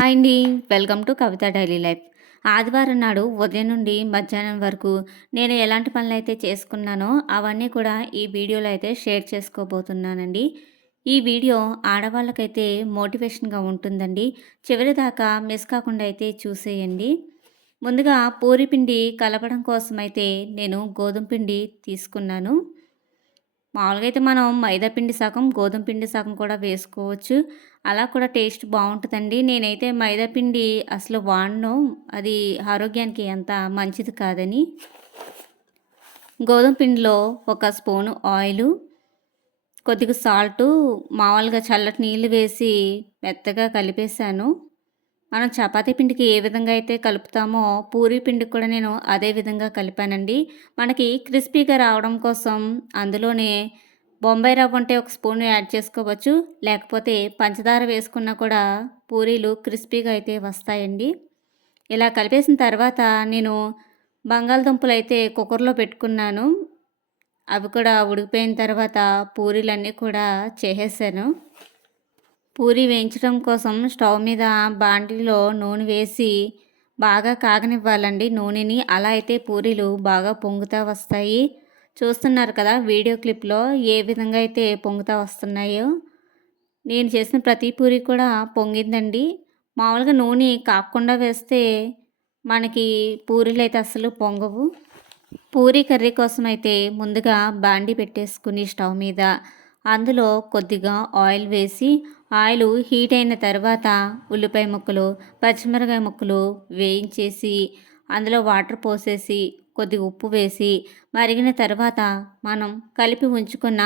Hi అండి. Welcome to Kavitha daily life. ఆదివారం నాడు ఉదయం నుండి మధ్యాహ్నం వరకు నేను ఎలాంటి పనులు అయితే చేసుకున్నానో అవన్నీ కూడా ఈ వీడియోలో అయితే షేర్ చేసుకోబోతున్నానండి. ఈ వీడియో ఆడవాళ్ళకైతే మోటివేషన్గా ఉంటుందండి. చివరి దాకా మిస్ కాకుండా అయితే చూసేయండి. ముందుగా పూరి పిండి కలపడం కోసం అయితే నేను గోధుమ పిండి తీసుకున్నాను. మామూలుగా అయితే మనం మైదా పిండి సగం గోధుమ పిండి సగం కూడా వేసుకోవచ్చు. అలా కూడా టేస్ట్ బాగుంటుందండి. నేనైతే మైదా పిండి అసలు వాడను. అది ఆరోగ్యానికి అంత మంచిది కాదని. గోధుమ పిండిలో ఒక స్పూను ఆయిలు కొద్దిగా సాల్టు మామూలుగా చల్లటి నీళ్ళు వేసి మెత్తగా కలిపేశాను. మనం చపాతీ పిండికి ఏ విధంగా అయితే కలుపుతామో పూరి పిండికి కూడా నేను అదే విధంగా కలిపానండి. మనకి క్రిస్పీగా రావడం కోసం అందులోనే బొంబాయి రవ్వ ఉంటే ఒక స్పూన్ యాడ్ చేసుకోవచ్చు. లేకపోతే పంచదార వేసుకున్నా కూడా పూరీలు క్రిస్పీగా అయితే వస్తాయండి. ఇలా కలిపేసిన తర్వాత నేను బంగాళదుంపలు అయితే కుక్కర్లో పెట్టుకున్నాను. అవి కూడా ఉడికిపోయిన తర్వాత పూరీలన్నీ కూడా చేసేసాను. పూరి వేయించడం కోసం స్టవ్ మీద బాండిలో నూనె వేసి బాగా కాగనివ్వాలండి నూనెని. అలా అయితే పూరీలు బాగా పొంగుతూ వస్తాయి. చూస్తున్నారు కదా వీడియో క్లిప్లో ఏ విధంగా అయితే పొంగుతూ వస్తున్నాయో. నేను చేసిన ప్రతి పూరి కూడా పొంగిందండి. మామూలుగా నూనె కాకుండా వేస్తే మనకి పూరీలు అయితే అసలు పొంగవు. పూరీ కర్రీ కోసం అయితే ముందుగా బాండి పెట్టేసుకుని స్టవ్ మీద అందులో కొద్దిగా ఆయిల్ వేసి ఆయిల్ హీట్ అయిన తర్వాత ఉల్లిపాయ ముక్కలు పచ్చిమిరకాయ ముక్కలు వేయించేసి అందులో వాటర్ పోసేసి కొద్దిగా ఉప్పు వేసి మరిగిన తర్వాత మనం కలిపి ఉంచుకున్న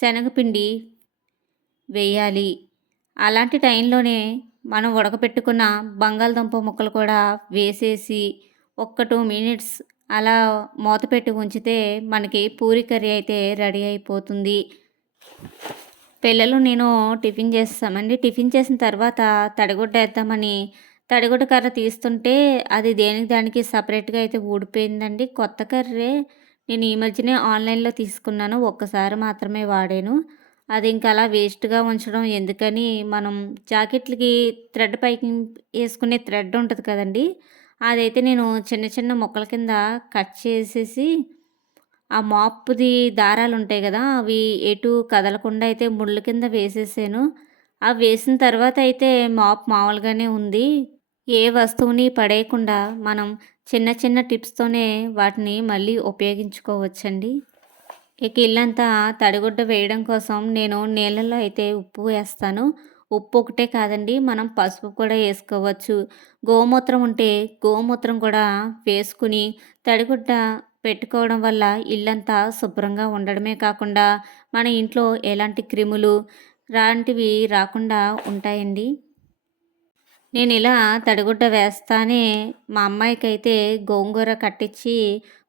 శనగపిండి వేయాలి. అలాంటి టైంలోనే మనం ఉడకపెట్టుకున్న బంగాళదుంప ముక్కలు కూడా వేసేసి ఒక్క టూ మినిట్స్ అలా మూత పెట్టి ఉంచితే మనకి పూరి కర్రీ అయితే రెడీ అయిపోతుంది. పిల్లలు నేను టిఫిన్ చేస్తామండి. టిఫిన్ చేసిన తర్వాత తడిగుడ్డ వేద్దామని తడిగుడ్డ కర్ర తీస్తుంటే అది దేనికి దానికి సపరేట్గా అయితే ఊడిపోయిందండి. కొత్త కర్రే నేను ఈ మధ్యనే ఆన్లైన్లో తీసుకున్నాను. ఒక్కసారి మాత్రమే వాడాను. అది ఇంకా అలా వేస్ట్గా ఉంచడం ఎందుకని మనం జాకెట్లకి థ్రెడ్ పైకి వేసుకునే థ్రెడ్ ఉంటుంది కదండి. అదైతే నేను చిన్న చిన్న మొక్కల కింద కట్ చేసేసి ఆ మాప్ది దారాలు ఉంటాయి కదా అవి ఎటు కదలకుండా అయితే ముళ్ళ కింద వేసేసాను. అవి వేసిన తర్వాత అయితే మాప్ మామూలుగానే ఉంది. ఏ వస్తువుని పడేయకుండా మనం చిన్న చిన్న టిప్స్తోనే వాటిని మళ్ళీ ఉపయోగించుకోవచ్చండి. ఇక ఇల్లంతా తడిగుడ్డ వేయడం కోసం నేను నీళ్ళలో అయితే ఉప్పు వేస్తాను. ఉప్పు ఒకటే కాదండి మనం పసుపు కూడా వేసుకోవచ్చు. గోమూత్రం ఉంటే గోమూత్రం కూడా వేసుకుని తడిగుడ్డ పెట్టుకోవడం వల్ల ఇల్లంతా శుభ్రంగా ఉండడమే కాకుండా మన ఇంట్లో ఎలాంటి క్రిములు లాంటివి రాకుండా ఉంటాయండి? నేను ఇలా తడిగుడ్డ వేస్తానే మా అమ్మాయికి అయితే గోంగూర కట్టించి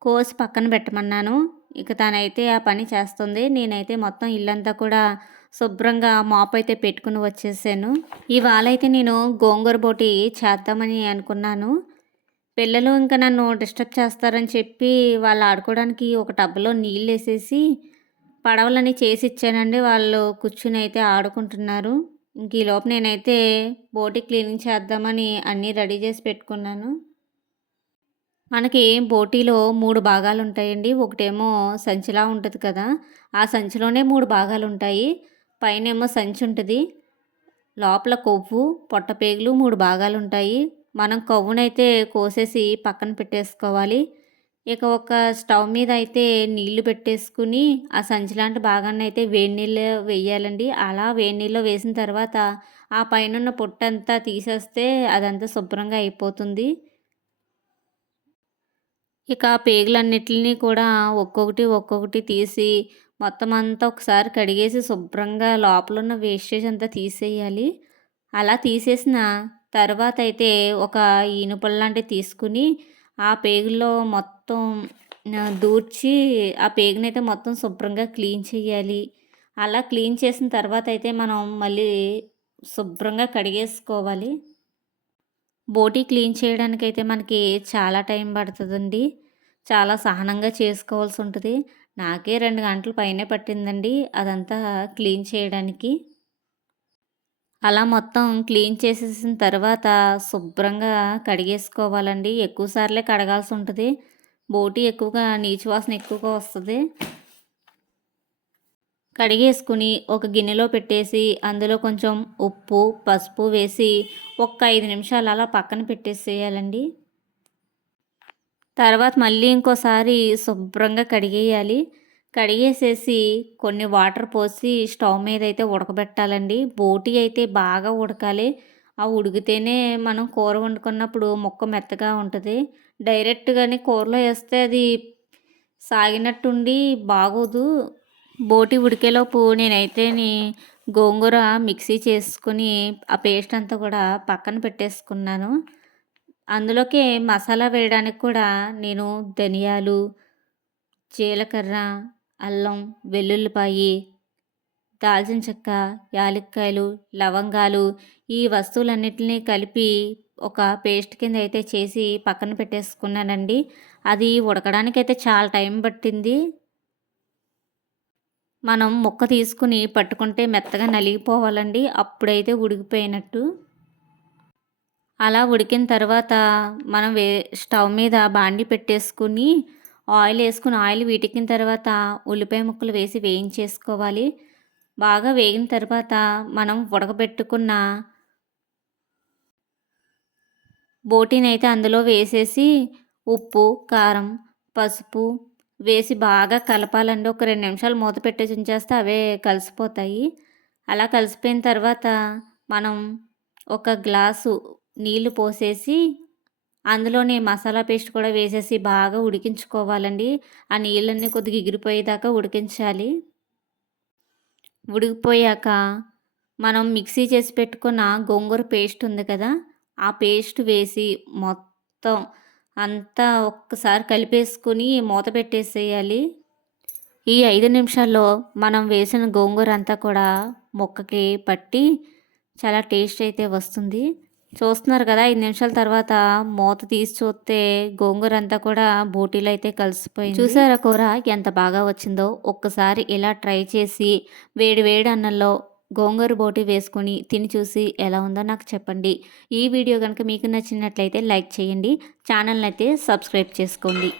కోసి పక్కన పెట్టమన్నాను. ఇక తనైతే ఆ పని చేస్తుంది. నేనైతే మొత్తం ఇల్లంతా కూడా శుభ్రంగా మాప్ అయితే పెట్టుకుని వచ్చేసాను. ఇవాళ అయితే నేను గోంగూర బోటి చేద్దామని అనుకున్నాను. పిల్లలు ఇంకా నన్ను డిస్టర్బ్ చేస్తారని చెప్పి వాళ్ళు ఆడుకోవడానికి ఒక టబ్లో నీళ్ళు వేసేసి పడవలని చేసి ఇచ్చానండి. వాళ్ళు కూర్చుని అయితే ఆడుకుంటున్నారు. ఇంక ఈలోపు నేనైతే బోటి క్లీనింగ్ చేద్దామని అన్నీ రెడీ చేసి పెట్టుకున్నాను. మనకి బోటీలో మూడు భాగాలు ఉంటాయండి. ఒకటేమో సంచిలా ఉంటుంది కదా ఆ సంచిలోనే మూడు భాగాలు ఉంటాయి. పైన ఏమో సంచి ఉంటుంది లోపల కొవ్వు పొట్టపేగులు మూడు భాగాలు ఉంటాయి. మనం కొవ్వునైతే కోసేసి పక్కన పెట్టేసుకోవాలి. ఇక ఒక స్టవ్ మీద అయితే నీళ్ళు పెట్టేసుకుని ఆ సంచి లాంటి భాగాన్ని అయితే వేడి నీళ్ళు వేయాలండి. అలా వేడి నీళ్ళు వేసిన తర్వాత ఆ పైన ఉన్న పొట్టంతా తీసేస్తే అదంతా శుభ్రంగా అయిపోతుంది. ఇక పేగులన్నిటిని కూడా ఒక్కొక్కటి ఒక్కొక్కటి తీసి మొత్తం అంతా ఒకసారి కడిగేసి శుభ్రంగా లోపల ఉన్న వేస్టేజ్ అంతా తీసేయాలి. అలా తీసేసిన తర్వాత అయితే ఒక ఇనుపల్లాంటివి తీసుకుని ఆ పేగుల్లో మొత్తం దూర్చి ఆ పేగునైతే మొత్తం శుభ్రంగా క్లీన్ చేయాలి అలా క్లీన్ చేసిన తర్వాత అయితే మనం మళ్ళీ శుభ్రంగా కడిగేసుకోవాలి. బోటీ క్లీన్ చేయడానికైతే మనకి చాలా టైం పడుతుందండి. చాలా సహనంగా చేసుకోవాల్సి ఉంటుంది నాకే రెండు గంటల పైనే పట్టిందండి అదంతా క్లీన్ చేయడానికి. అలా మొత్తం క్లీన్ చేసేసిన తర్వాత శుభ్రంగా కడిగేసుకోవాలండి. ఎక్కువ సార్లే కడగాల్సి ఉంటుంది. బోటి ఎక్కువగా నీచు వాసన ఎక్కువగా వస్తుంది. కడిగేసుకుని ఒక గిన్నెలో పెట్టేసి అందులో కొంచెం ఉప్పు పసుపు వేసి ఒక్క ఐదు నిమిషాలు అలా పక్కన పెట్టేసేయాలండి. తర్వాత మళ్ళీ ఇంకోసారి శుభ్రంగా కడిగేయాలి. కడిగేసేసి కొన్ని వాటర్ పోసి స్టవ్ మీద అయితే ఉడకబెట్టాలండి. బోటి అయితే బాగా ఉడకాలి. ఆ ఉడికితేనే మనం కూర వండుకున్నప్పుడు ముక్క మెత్తగా ఉంటుంది. డైరెక్ట్గానే కూరలో వేస్తే అది సాగినట్టుండి బాగోదు. బోటి ఉడికేలోపు నేనైతే గోంగూర మిక్సీ చేసుకుని ఆ పేస్ట్ అంతా కూడా పక్కన పెట్టేసుకున్నాను. అందులోకి మసాలా వేయడానికి కూడా నేను ధనియాలు జీలకర్ర అల్లం వెల్లుల్లిపాయి దాల్చిన చెక్క యాలక్కాయలు లవంగాలు ఈ వస్తువులన్నిటిని కలిపి ఒక పేస్ట్ కింద అయితే చేసి పక్కన పెట్టేసుకున్నానండి. అది ఉడకడానికి అయితే చాలా టైం పట్టింది. మనం ముక్క తీసుకుని పట్టుకుంటే మెత్తగా నలిగిపోవాలండి. అప్పుడైతే ఉడికిపోయినట్టు. అలా ఉడికిన తర్వాత మనం వే స్టవ్ మీద బాండి పెట్టేసుకుని ఆయిల్ వేసుకుని ఆయిల్ వీటికిన తర్వాత ఉల్లిపాయ ముక్కలు వేసి వేయించేసుకోవాలి. బాగా వేగిన తర్వాత మనం ఉడకబెట్టుకున్న బోటీని అయితే అందులో వేసేసి ఉప్పు కారం పసుపు వేసి బాగా కలపాలండి. ఒక రెండు నిమిషాలు మూత పెట్టేసి ఉంచేస్తే అవే కలిసిపోతాయి. అలా కలిసిపోయిన తర్వాత మనం ఒక గ్లాసు నీళ్ళు పోసేసి అందులోనే మసాలా పేస్ట్ కూడా వేసేసి బాగా ఉడికించుకోవాలండి. ఆ నీళ్ళన్నీ కొద్దిగా ఎగిరిపోయేదాకా ఉడికించాలి. ఉడికిపోయాక మనం మిక్సీ చేసి పెట్టుకున్న గోంగూర పేస్ట్ ఉంది కదా ఆ పేస్ట్ వేసి మొత్తం అంతా ఒక్కసారి కలిపేసుకుని మూత పెట్టేసేయాలి. ఈ ఐదు నిమిషాల్లో మనం వేసిన గోంగూర అంతా కూడా మొక్కకి పట్టి చాలా టేస్ట్ అయితే వస్తుంది. చూస్తున్నారు కదా ఐదు నిమిషాల తర్వాత మూత తీసి చూస్తే గోంగూర అంతా కూడా బోటీలో అయితే కలిసిపోయింది. చూసారా కూర ఎంత బాగా వచ్చిందో? ఒక్కసారి ఇలా ట్రై చేసి వేడి వేడి అన్నంలో గోంగూర బోటి వేసుకొని తిని చూసి ఎలా ఉందో నాకు చెప్పండి. ఈ వీడియో కనుక మీకు నచ్చినట్లయితే లైక్ చేయండి. ఛానల్ని అయితే సబ్స్క్రైబ్ చేసుకోండి.